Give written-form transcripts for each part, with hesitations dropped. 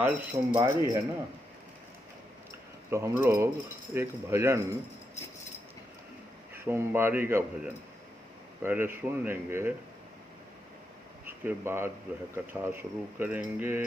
आज सोमवारी है ना, तो हम लोग एक भजन, सोमवारी का भजन पहले सुन लेंगे, उसके बाद जो है कथा शुरू करेंगे।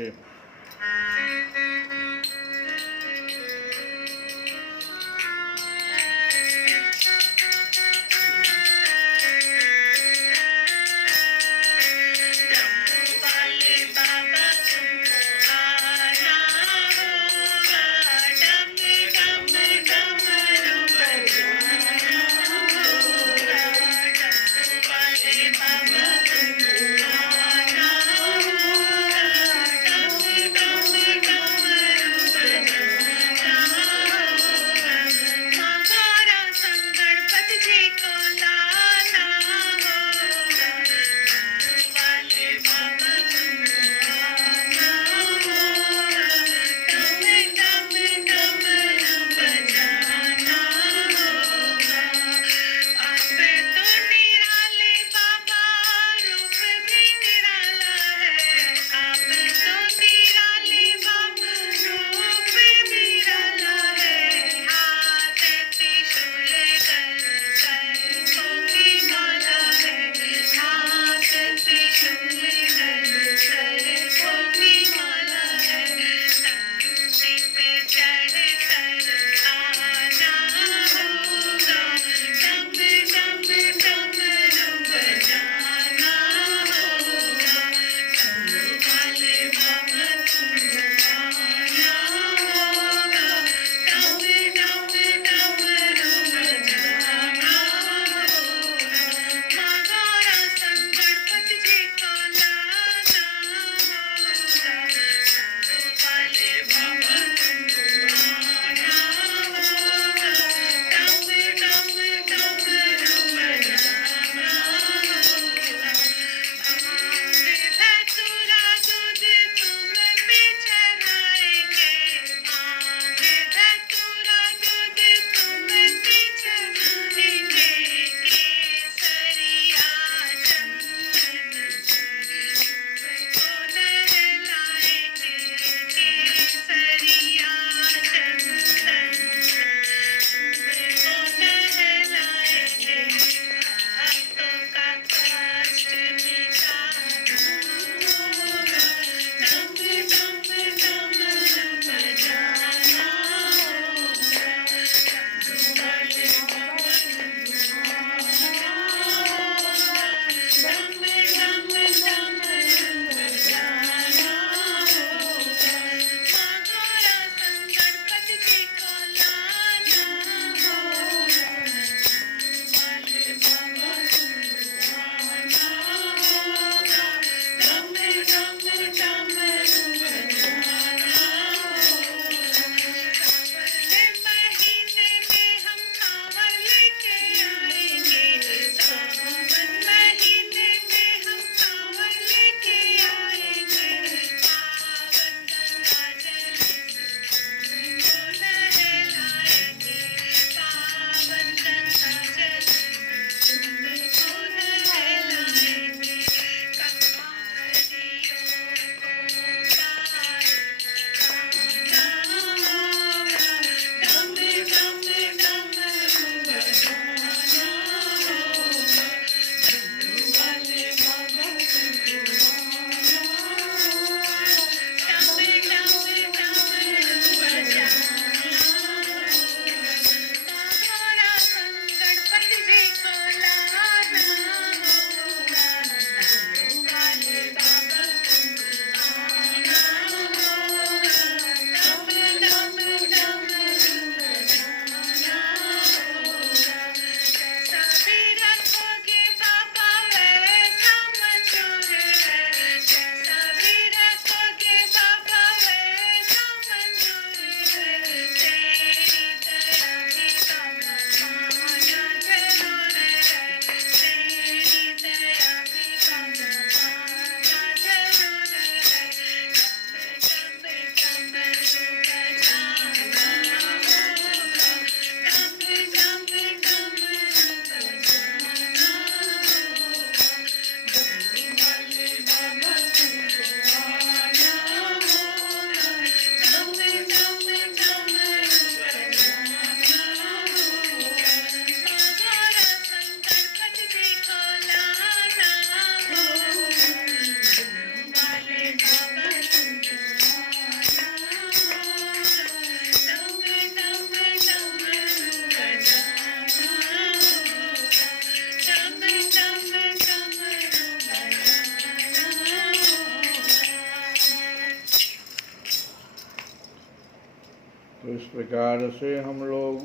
प्रकार से हम लोग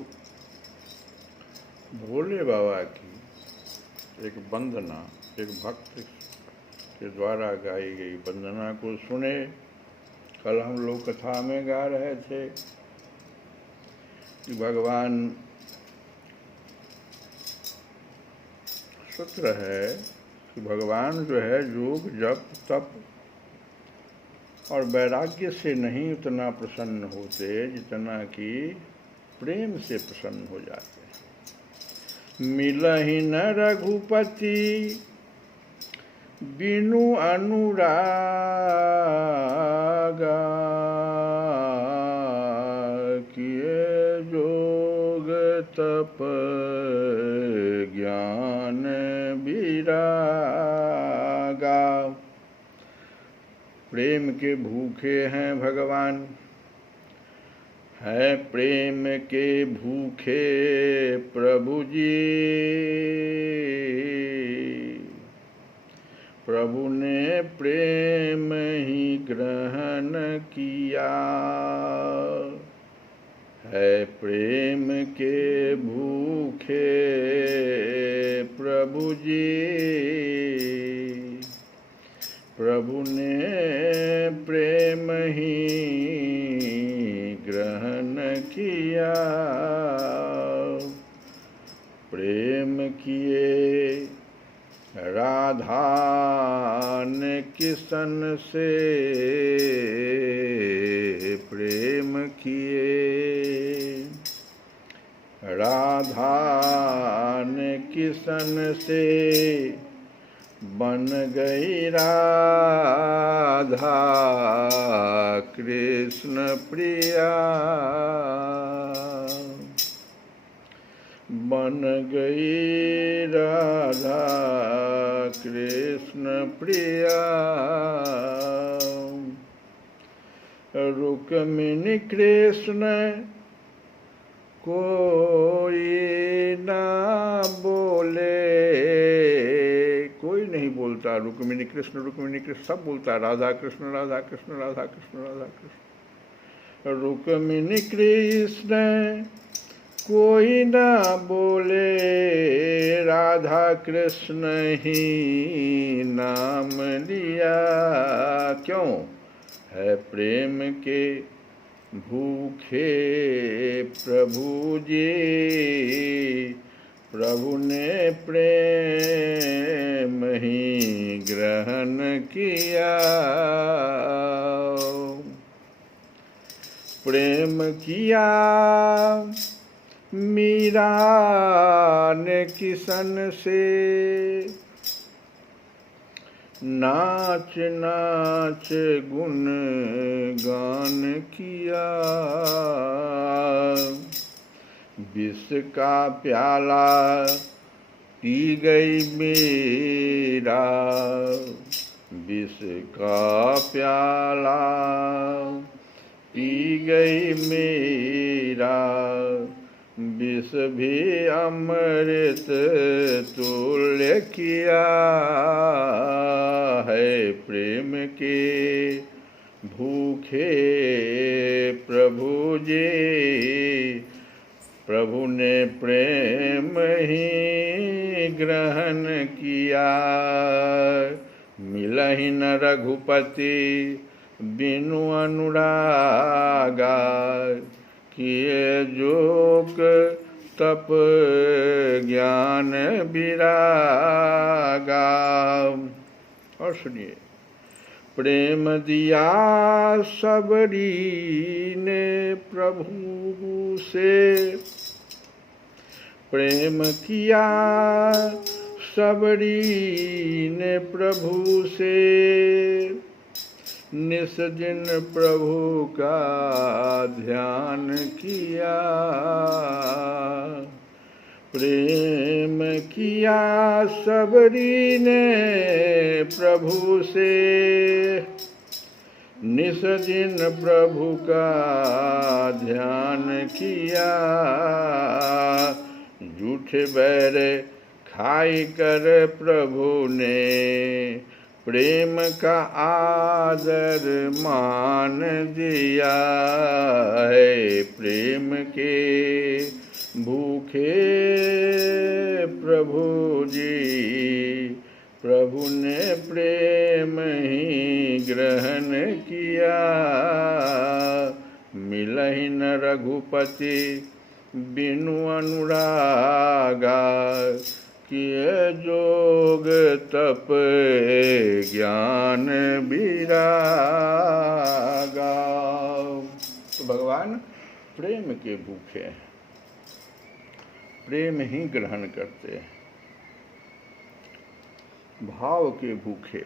भोले बाबा की एक वंदना, एक भक्त के द्वारा गाई गई वंदना को सुने। कल हम लोग कथा में गा रहे थे कि भगवान सूत्र है कि भगवान जो है योग, जप, तप और वैराग्य से नहीं उतना प्रसन्न होते जितना कि प्रेम से प्रसन्न हो जाते हैं। मिलहि न रघुपति बिनु अनुरागा, किए जोग तप ज्ञान विरागा। प्रेम के भूखे हैं भगवान, है प्रेम के भूखे प्रभु जी। प्रभु ने प्रेम ही ग्रहण किया, है प्रेम के भूखे प्रभु जी। प्रभु ने प्रेम ही ग्रहण किया, प्रेम किए राधा ने किशन से, प्रेम किए राधा ने किशन से। बन गई राधा कृष्ण प्रिया, बन गई राधा कृष्ण प्रिया। रुक्मिणी कृष्ण कोई ना बोले, कोई नहीं बोलता। रुक्मिणी कृष्ण सब बोलता, राधा कृष्ण राधा कृष्ण राधा कृष्ण राधा कृष्ण। रुक्मिणी कृष्ण कोई ना बोले, राधा कृष्ण ही नाम लिया। क्यों? है प्रेम के भूखे प्रभु जी। प्रभु ने प्रेम ही ग्रहण किया, प्रेम किया मीरा ने किशन से। नाच नाच गुण गान किया, विष का प्याला पी गई मीरा। विष का प्याला पी गई मीरा, विष भी अमृत तुल्य किया। है प्रेम के भूखे प्रभु जी। प्रभु ने प्रेम ही ग्रहण किया। मिलहि न रघुपति बिनु अनुरागा, किए जोग तप ज्ञान विरागा। और सुनिए, प्रेम दिया सबरी ने प्रभु से। प्रेम किया सबरी ने प्रभु से। निस दिन प्रभु का ध्यान किया। प्रेम किया सबरी ने प्रभु से। निस दिन प्रभु का ध्यान किया। झूठे बैर खाई कर प्रभु ने प्रेम का आदर मान दिया है। प्रेम के भूखे प्रभु जी, प्रभु ने प्रेम ही ग्रहण किया। मिलहि न रघुपति बिनु अनुरागा, किए जोग तप ज्ञान विरागा। तो भगवान प्रेम के भूखे हैं, प्रेम ही ग्रहण करते हैं, भाव के भूखे।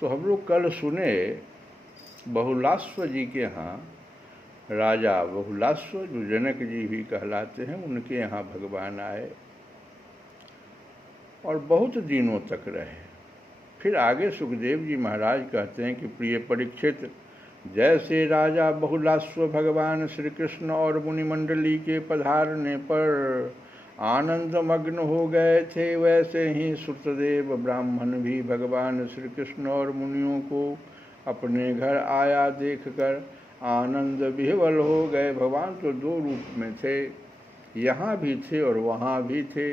तो हम लोग कल सुने बहुलाश्व जी के यहाँ, राजा बहुलाश्व जो जनक जी भी कहलाते हैं, उनके यहाँ भगवान आए और बहुत दिनों तक रहे। फिर आगे सुखदेव जी महाराज कहते हैं कि प्रिय परीक्षित, जैसे राजा बहुलाश्व भगवान श्री कृष्ण और मुनिमंडली के पधारने पर आनंद मग्न हो गए थे, वैसे ही श्रुतदेव ब्राह्मण भी भगवान श्री कृष्ण और मुनियों को अपने घर आया देखकर आनंद विह्वल हो गए। भगवान तो दो रूप में थे, यहाँ भी थे और वहाँ भी थे।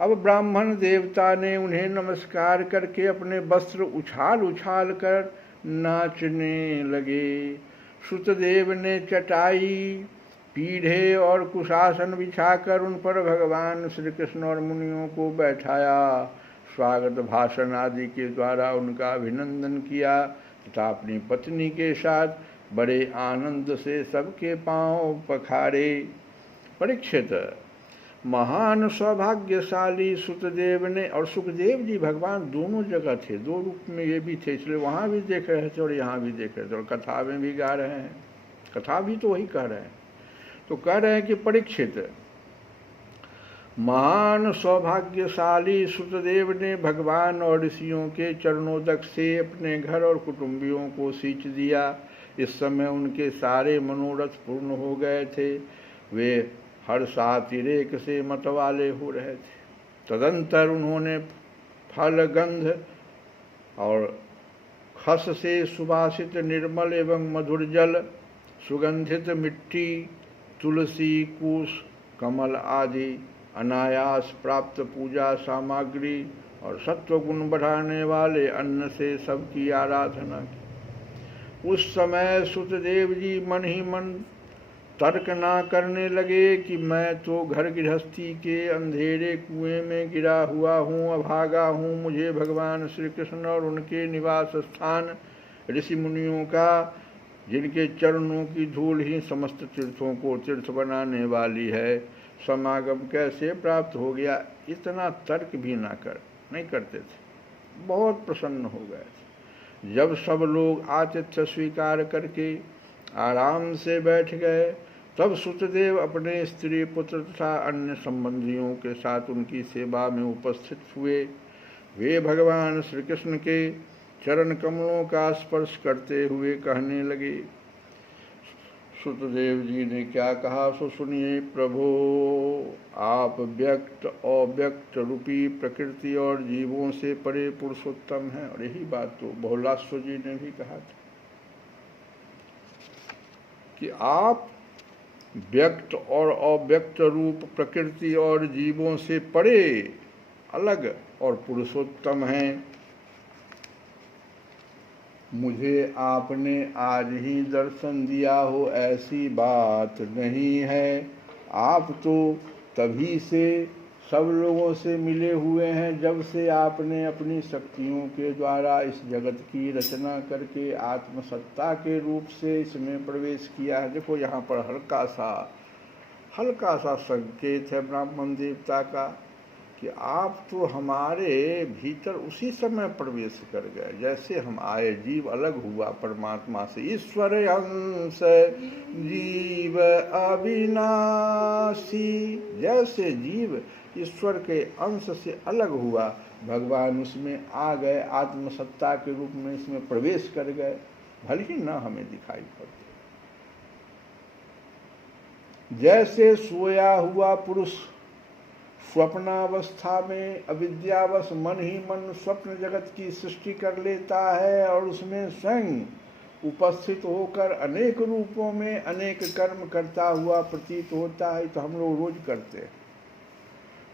अब ब्राह्मण देवता ने उन्हें नमस्कार करके अपने वस्त्र उछाल उछाल कर नाचने लगे। श्रुतदेव ने चटाई, पीढ़े और कुशासन बिछाकर उन पर भगवान श्री कृष्ण और मुनियों को बैठाया, स्वागत भाषण आदि के द्वारा उनका अभिनंदन किया तथा अपनी पत्नी के साथ बड़े आनंद से सबके पांव पखारे। परीक्षित, महान सौभाग्यशाली सुतदेव ने, और सुखदेव जी भगवान दोनों जगह थे, दो रूप में ये भी थे, इसलिए वहाँ भी देख रहे थे और यहाँ भी देख रहे थे, और कथा में भी गा रहे हैं, कथा भी तो वही कह रहे हैं। तो कह रहे हैं कि परीक्षित, महान सौभाग्यशाली सुतदेव ने भगवान और ऋषियों के चरणोदक से अपने घर और कुटुंबियों को सींच दिया। इस समय उनके सारे मनोरथ पूर्ण हो गए थे, वे हर्षातिरेक से मतवाले हो रहे थे। तदंतर उन्होंने फल, गंध और खस से सुवासित निर्मल एवं मधुर जल, सुगंधित मिट्टी, तुलसी, कुश, कमल आदि अनायास प्राप्त पूजा सामग्री और सत्वगुण बढ़ाने वाले अन्न से सबकी आराधना की। उस समय सुतदेव जी मन ही मन तर्क ना करने लगे कि मैं तो घर गृहस्थी के अंधेरे कुएं में गिरा हुआ हूँ, अभागा हूँ। मुझे भगवान श्री कृष्ण और उनके निवास स्थान ऋषि मुनियों का, जिनके चरणों की धूल ही समस्त तीर्थों को तीर्थ बनाने वाली है, समागम कैसे प्राप्त हो गया। इतना तर्क भी नहीं करते थे, बहुत प्रसन्न हो गए थे। जब सब लोग आतिथ्य स्वीकार करके आराम से बैठ गए, तब सुतदेव अपने स्त्री पुत्र तथा अन्य संबंधियों के साथ उनकी सेवा में उपस्थित हुए। वे भगवान श्री कृष्ण के चरण कमलों का स्पर्श करते हुए कहने लगे। सुतदेव जी ने क्या कहा सो सुनिए। प्रभो, आप व्यक्त अव्यक्त रूपी प्रकृति और जीवों से परे पुरुषोत्तम हैं। और यही बात तो बहुलाश्व जी ने भी कहा था कि आप व्यक्त और अव्यक्त रूप प्रकृति और जीवों से परे, अलग और पुरुषोत्तम हैं। मुझे आपने आज ही दर्शन दिया हो ऐसी बात नहीं है। आप तो तभी से सब लोगों से मिले हुए हैं जब से आपने अपनी शक्तियों के द्वारा इस जगत की रचना करके आत्मसत्ता के रूप से इसमें प्रवेश किया है। देखो यहाँ पर हल्का सा संकेत है ब्राह्मण देवता का कि आप तो हमारे भीतर उसी समय प्रवेश कर गए जैसे हम आए। जीव अलग हुआ परमात्मा से, ईश्वर अंश जीव अविनाशी। जैसे जीव ईश्वर के अंश से अलग हुआ, भगवान उसमें आ गए, आत्मसत्ता के रूप में इसमें प्रवेश कर गए, भले ही ना हमें दिखाई पड़ते। जैसे सोया हुआ पुरुष स्वप्नावस्था में अविद्यावश मन ही मन स्वप्न जगत की सृष्टि कर लेता है और उसमें स्वयं उपस्थित होकर अनेक रूपों में अनेक कर्म करता हुआ प्रतीत होता है। तो हम लोग रोज करते हैं।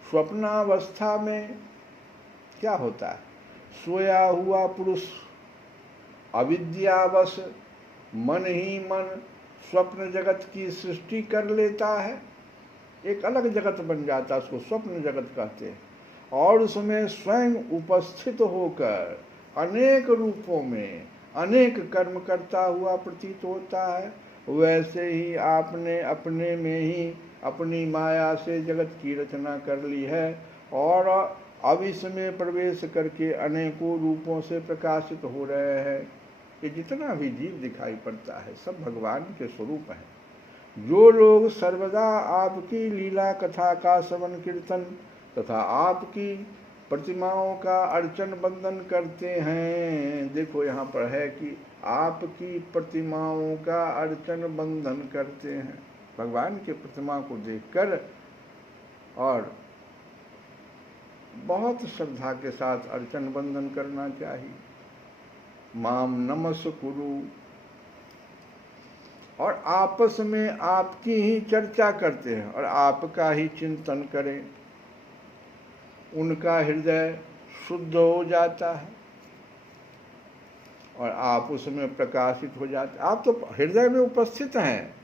स्वप्नावस्था में क्या होता है? सोया हुआ पुरुष अविद्यावश मन ही मन स्वप्न जगत की सृष्टि कर लेता है। एक अलग जगत बन जाता है, उसको स्वप्न जगत कहते हैं। और उसमें स्वयं उपस्थित होकर अनेक रूपों में अनेक कर्म करता हुआ प्रतीत होता है। वैसे ही आपने अपने में ही अपनी माया से जगत की रचना कर ली है और अब इसमें प्रवेश करके अनेकों रूपों से प्रकाशित हो रहे हैं। ये जितना भी जीव दिखाई पड़ता है सब भगवान के स्वरूप हैं। जो लोग सर्वदा आपकी लीला कथा का श्रवण कीर्तन तथा आपकी प्रतिमाओं का अर्चन बंदन करते हैं। देखो यहाँ पर है कि आपकी प्रतिमाओं का अर्चन बंदन करते हैं। भगवान के प्रतिमा को देखकर और बहुत श्रद्धा के साथ अर्चन बंदन करना चाहिए। माम नमस् कुरु, और आपस में आपकी ही चर्चा करते हैं और आपका ही चिंतन करें। उनका हृदय शुद्ध हो जाता है और आप उसमें प्रकाशित हो जाते हैं। आप तो हृदय में उपस्थित हैं।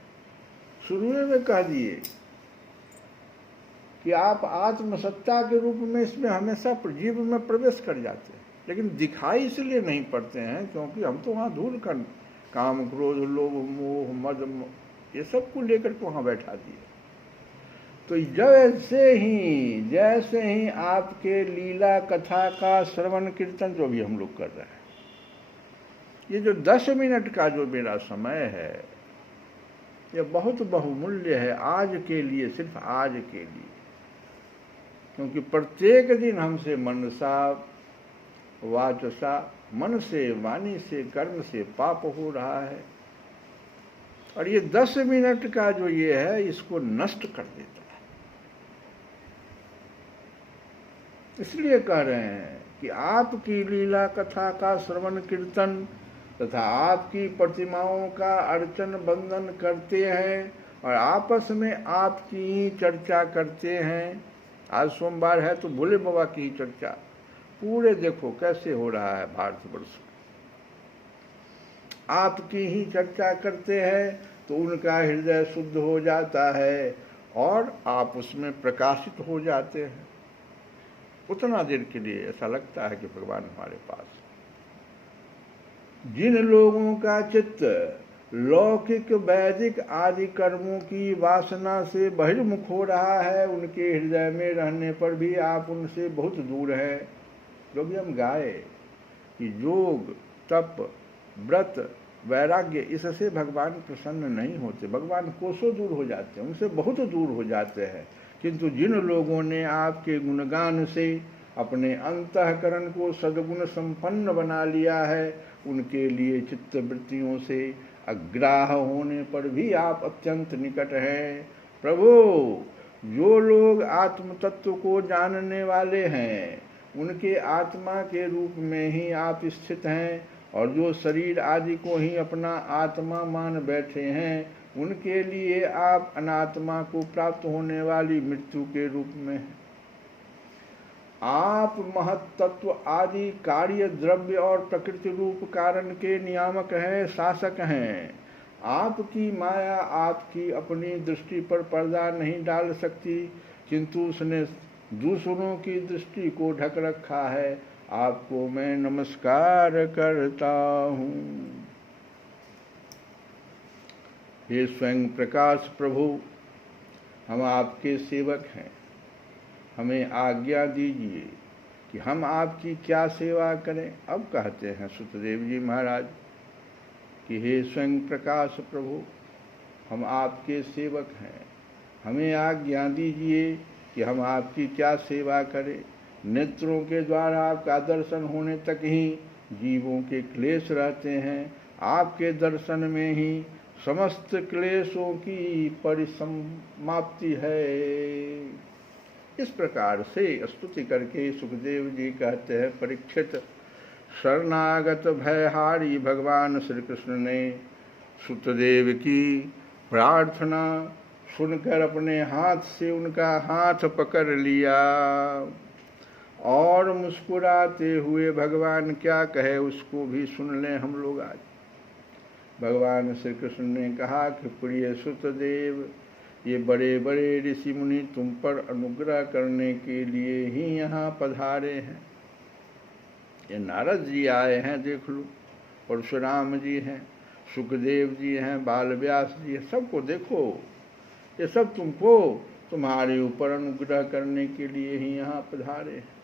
शुरू में कह दिए कि आप आत्मसत्ता के रूप में इसमें हमेशा जीव में प्रवेश कर जाते हैं, लेकिन दिखाई इसलिए नहीं पड़ते हैं क्योंकि हम तो वहाँ धूल कर काम क्रोध लोभ मोह मद ये सब को लेकर के वहाँ बैठा दिए। तो जैसे ही आपके लीला कथा का श्रवण कीर्तन जो भी हम लोग कर रहे हैं, ये जो 10 मिनट का जो मेरा समय है ये बहुत बहुमूल्य है आज के लिए, सिर्फ आज के लिए। क्योंकि प्रत्येक दिन हमसे मनसा वाचसा, मन से वाणी से कर्म से पाप हो रहा है और ये 10 मिनट का जो ये है इसको नष्ट कर देता है। इसलिए कह रहे हैं कि आपकी लीला कथा का श्रवण कीर्तन तथा आपकी प्रतिमाओं का अर्चन बंदन करते हैं और आपस में आपकी ही चर्चा करते हैं। आज सोमवार है तो भोले बाबा की ही चर्चा पूरे देखो कैसे हो रहा है भारतवर्ष में। आपकी ही चर्चा करते हैं तो उनका हृदय शुद्ध हो जाता है और आप उसमें प्रकाशित हो जाते हैं। उतना देर के लिए ऐसा लगता है कि भगवान हमारे पास। जिन लोगों का चित्त लौकिक वैदिक आदि कर्मों की वासना से बहिर्मुख हो रहा है, उनके हृदय में रहने पर भी आप उनसे बहुत दूर हैं। जो भी हम गाए कि योग तप व्रत वैराग्य, इससे भगवान प्रसन्न नहीं होते, भगवान कोसों दूर हो जाते हैं, उनसे बहुत दूर हो जाते हैं। किंतु जिन लोगों ने आपके गुणगान से अपने अंतःकरण को सद्गुण संपन्न बना लिया है, उनके लिए चित्तवृत्तियों से अग्राह होने पर भी आप अत्यंत निकट हैं। प्रभु, जो लोग आत्म तत्व को जानने वाले हैं उनके आत्मा के रूप में ही आप स्थित हैं और जो शरीर आदि को ही अपना आत्मा मान बैठे हैं उनके लिए आप अनात्मा को प्राप्त होने वाली मृत्यु के रूप में हैं। आप महत्तत्व आदि कार्य द्रव्य और प्रकृति रूप कारण के नियामक हैं, शासक हैं। आपकी माया आपकी अपनी दृष्टि पर पर्दा नहीं डाल सकती, किंतु उसने दूसरों की दृष्टि को ढक रखा है। आपको मैं नमस्कार करता हूँ। हे स्वयं प्रकाश प्रभु, हम आपके सेवक हैं, हमें आज्ञा दीजिए कि हम आपकी क्या सेवा करें। अब कहते हैं सुतदेव जी महाराज कि हे स्वयं प्रकाश प्रभु, हम आपके सेवक हैं, हमें आज्ञा दीजिए कि हम आपकी क्या सेवा करें। नेत्रों के द्वारा आपका दर्शन होने तक ही जीवों के क्लेश रहते हैं, आपके दर्शन में ही समस्त क्लेशों की परिसमाप्ति है। इस प्रकार से स्तुति करके सुखदेव जी कहते हैं, परीक्षित, शरणागत भयहारी भगवान श्री कृष्ण ने सुतदेव की प्रार्थना सुनकर अपने हाथ से उनका हाथ पकड़ लिया और मुस्कुराते हुए भगवान क्या कहे उसको भी सुन लें हम लोग आज। भगवान श्री कृष्ण ने कहा कि प्रिय सुतदेव, ये बड़े बड़े ऋषि मुनि तुम पर अनुग्रह करने के लिए ही यहाँ पधारे हैं। ये नारद जी आए हैं, देख लो, परशुराम जी हैं, सुखदेव जी हैं, बाल व्यास जी हैं, सबको देखो, ये सब तुमको तुम्हारे ऊपर अनुग्रह करने के लिए ही यहाँ पधारे हैं।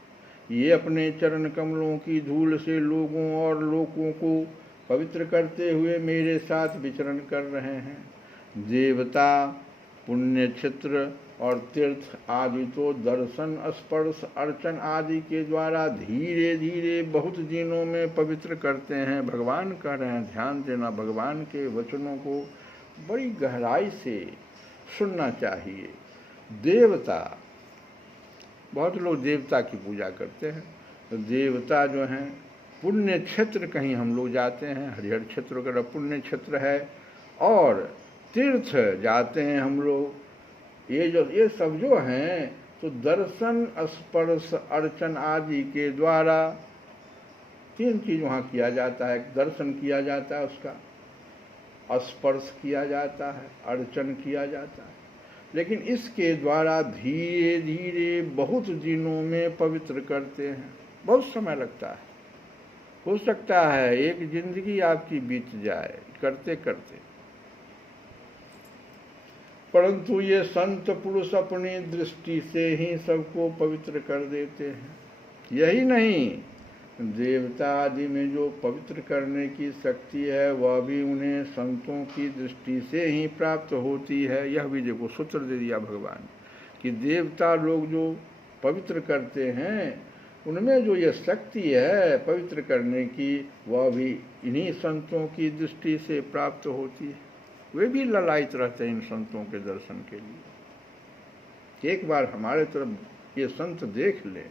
ये अपने चरण कमलों की धूल से लोगों और लोगों को पवित्र करते हुए मेरे साथ विचरण कर रहे हैं। देवता, पुण्य क्षेत्र और तीर्थ आदि तो दर्शन, स्पर्श, अर्चन आदि के द्वारा धीरे धीरे बहुत दिनों में पवित्र करते हैं। भगवान कह रहे हैं, ध्यान देना, भगवान के वचनों को बड़ी गहराई से सुनना चाहिए। देवता, बहुत लोग देवता की पूजा करते हैं, तो देवता जो हैं, पुण्य क्षेत्र कहीं हम लोग जाते हैं, हरिहर क्षेत्र वगैरह पुण्य क्षेत्र है, और तीर्थ जाते हैं हम लोग, ये सब जो हैं तो दर्शन, स्पर्श, अर्चन आदि के द्वारा तीन चीज वहाँ किया जाता है। दर्शन किया जाता है, उसका स्पर्श किया जाता है, अर्चन किया जाता है, लेकिन इसके द्वारा धीरे धीरे बहुत दिनों में पवित्र करते हैं। बहुत समय लगता है, हो सकता है एक जिंदगी आपकी बीत जाए करते करते, परंतु ये संत पुरुष अपनी दृष्टि से ही सबको पवित्र कर देते हैं। यही नहीं, देवता आदि में जो पवित्र करने की शक्ति है वह भी उन्हें संतों की दृष्टि से ही प्राप्त होती है। यह भी देखो सूत्र दे दिया भगवान कि देवता लोग जो पवित्र करते हैं उनमें जो यह शक्ति है पवित्र करने की, वह भी इन्हीं संतों की दृष्टि से प्राप्त होती है। वे भी ललायित रहते हैं इन संतों के दर्शन के लिए। एक बार हमारे तरफ ये संत देख ले।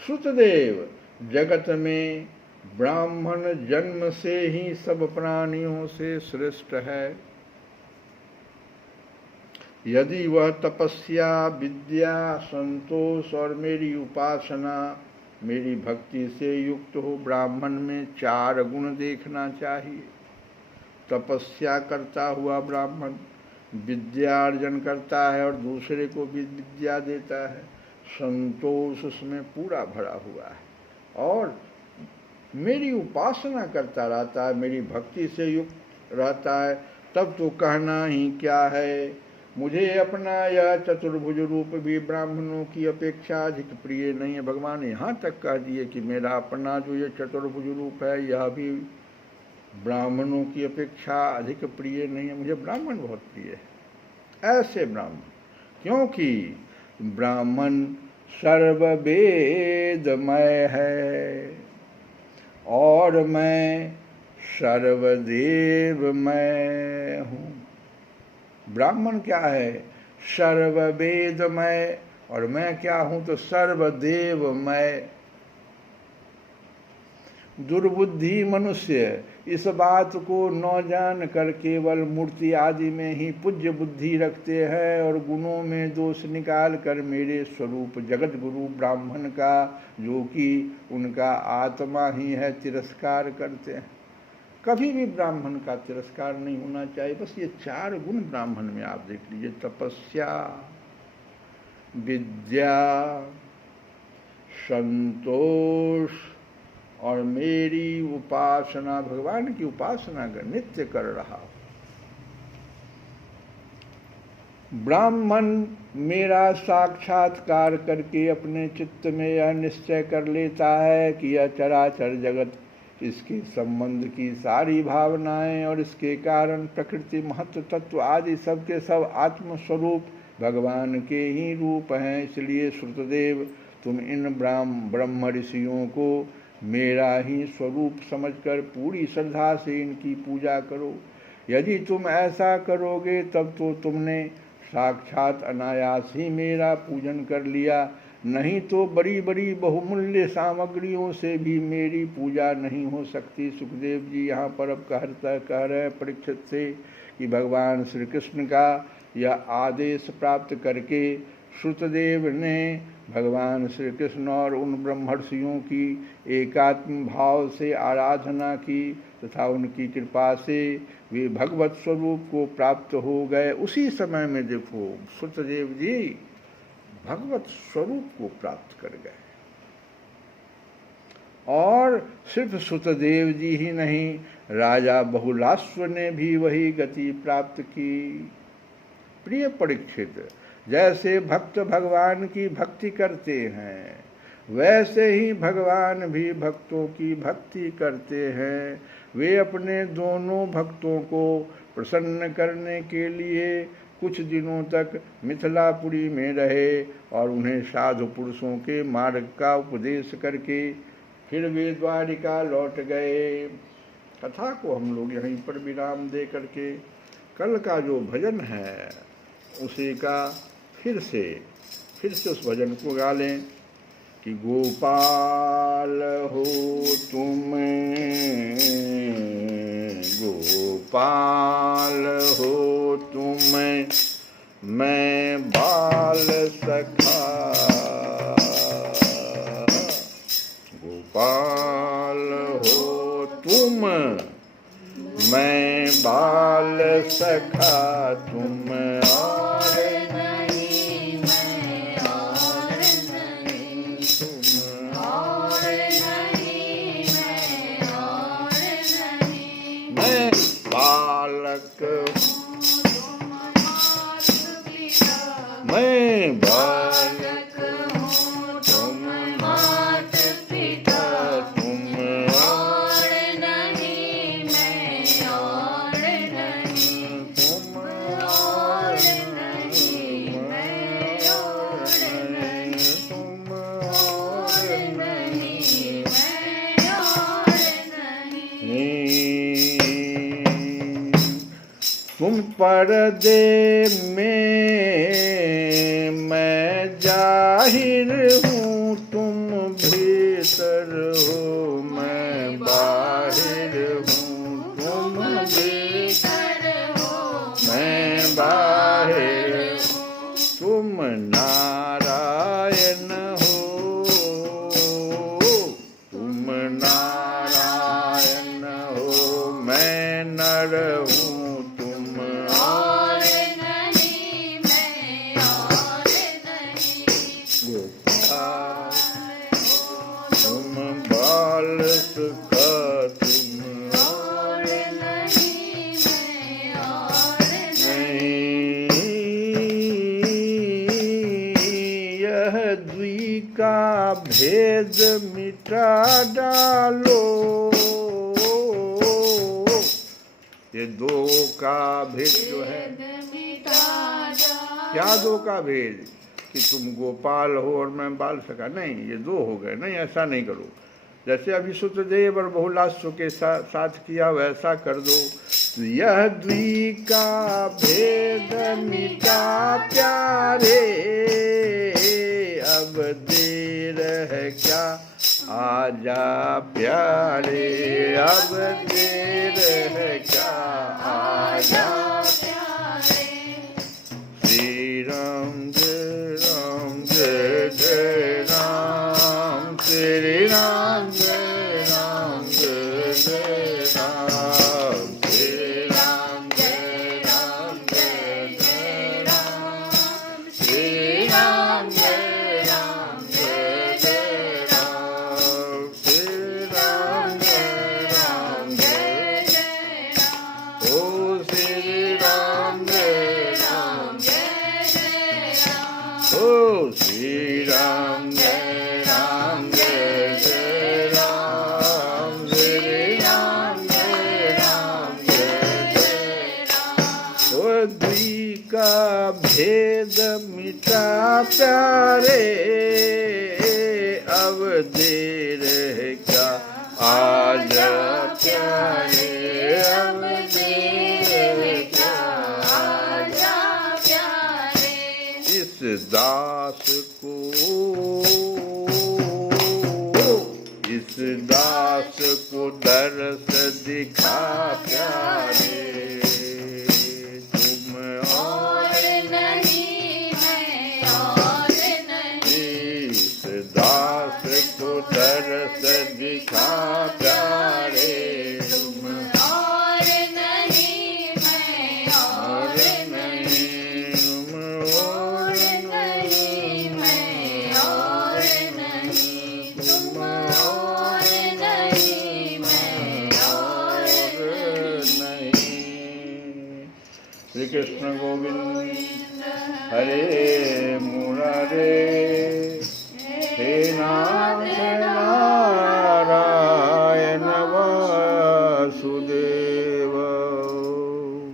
सुतदेव, जगत में ब्राह्मण जन्म से ही सब प्राणियों से श्रेष्ठ है। यदि वह तपस्या, विद्या, संतोष और मेरी उपासना, मेरी भक्ति से युक्त हो, ब्राह्मण में 4 गुण देखना चाहिए। तपस्या करता हुआ ब्राह्मण विद्या अर्जन करता है और दूसरे को भी विद्या देता है, संतोष उसमें पूरा भरा हुआ है, और मेरी उपासना करता रहता है, मेरी भक्ति से युक्त रहता है, तब तो कहना ही क्या है। मुझे अपना यह चतुर्भुज रूप भी ब्राह्मणों की अपेक्षा अधिक प्रिय नहीं है। भगवान यहाँ तक कह दिए कि मेरा अपना जो ये चतुर्भुज रूप है यह भी ब्राह्मणों की अपेक्षा अधिक प्रिय नहीं है। मुझे ब्राह्मण बहुत प्रिय है। ऐसे ब्राह्मण, क्योंकि ब्राह्मण सर्ववेदमय है और मैं सर्वदेवमय हूँ। ब्राह्मण क्या है? सर्ववेदमय, और मैं क्या हूँ? तो सर्वदेवमय। दुर्बुद्धि मनुष्य इस बात को न जान कर केवल मूर्ति आदि में ही पूज्य बुद्धि रखते हैं और गुणों में दोष निकाल कर मेरे स्वरूप जगत गुरु ब्राह्मण का, जो कि उनका आत्मा ही है, तिरस्कार करते हैं। कभी भी ब्राह्मण का तिरस्कार नहीं होना चाहिए। बस ये 4 गुण ब्राह्मण में आप देख लीजिए, तपस्या, विद्या, संतोष और मेरी उपासना। भगवान की उपासना कर नित्य कर रहा हो। ब्राह्मण मेरा साक्षात्कार करके अपने चित्त में यह निश्चय कर लेता है कि यह चराचर जगत, इसके संबंध की सारी भावनाएं और इसके कारण प्रकृति, महत्व, तत्व आदि सब के सब आत्मस्वरूप भगवान के ही रूप हैं। इसलिए श्रुतदेव, तुम इन ब्रह्म ऋषियों को मेरा ही स्वरूप समझकर पूरी श्रद्धा से इनकी पूजा करो। यदि तुम ऐसा करोगे तब तो तुमने साक्षात अनायास ही मेरा पूजन कर लिया, नहीं तो बड़ी बड़ी बहुमूल्य सामग्रियों से भी मेरी पूजा नहीं हो सकती। सुखदेव जी यहाँ पर अब कह रहे हैं परीक्षित से कि भगवान श्री कृष्ण का यह आदेश प्राप्त करके श्रुतदेव ने भगवान श्री कृष्ण और उन ब्रह्मर्षियों की एकात्म भाव से आराधना की तथा उनकी कृपा से वे भगवत स्वरूप को प्राप्त हो गए। उसी समय में देखो श्रुतदेव जी भगवत स्वरूप को प्राप्त कर गए। और सिर्फ श्रुतदेव जी ही नहीं, राजा बहुलाश्व ने भी वही गति प्राप्त की। प्रिय परीक्षित, जैसे भक्त भगवान की भक्ति करते हैं वैसे ही भगवान भी भक्तों की भक्ति करते हैं। वे अपने दोनों भक्तों को प्रसन्न करने के लिए कुछ दिनों तक मिथिलापुरी में रहे और उन्हें साधु पुरुषों के मार्ग का उपदेश करके फिर वे द्वारिका लौट गए। कथा को हम लोग यहीं पर विराम दे करके कल का जो भजन है उसी का फिर से उस भजन को गा लें कि गोपाल हो तुम, गोपाल हो तुम, मैं बाल सखा। गोपाल हो तुम, मैं बाल सखा, तुम और नहीं, मैं और नहीं, तुम और नहीं, मैं और नहीं। मैं बालक मैं बालक हूँ, तुम मात पिता, तुम और नहीं, मैं और नहीं, तुम और नहीं, मैं और नहीं, तुम और नहीं, मैं और नहीं। तुम पर्दे में मैं जाहिर हूँ, तुम भीतर हो मैं बाहिर हूँ, तुम भीतर हो मैं बाहिर हूँ। तुम नारायण हो, तुम नारायण हो, मैं नर हूँ, का भेद मिटा डालो। ये दो का भेद जो है, क्या दो का भेद कि तुम गोपाल हो और मैं बाल सका, नहीं, ये दो हो गए। नहीं, ऐसा नहीं करो। जैसे अभी श्रुतदेव और बहुलाश्व के साथ किया वैसा कर दो। यह द्वि का भेद मिटा प्यारे, अब देर है क्या आजा प्यारे, अब देर है क्या आजा प्यारे। श्री राम जय राम, जय जय राम, श्री राम जय राम, जय जय राम, श्री राम जय राम, जय जय राम, श्री राम जय राम, जय जय राम, श्री राम जय राम, जय जय राम। ओ श्री राम जय राम, जय जय राम, ओ श्री राम जय राम, जय जय राम, श्री राम जय राम, जय जय राम। ओ द्वि का भेद मिटा प्यारे, अब देर है क्या आजा प्यारे, अब देर है क्या आजा प्यारे। दास को, इस दास को दरस दिखा प्यारे, तुम और नहीं मैं और नहीं, इस दास को दरस दिखा प्यारे, तुम और नहीं मैं और नहीं, तुम और नहीं मैं और नहीं, तुम और नहीं मैं और नहीं। श्री कृष्ण गोविंद हरे मुरारे, हे नाम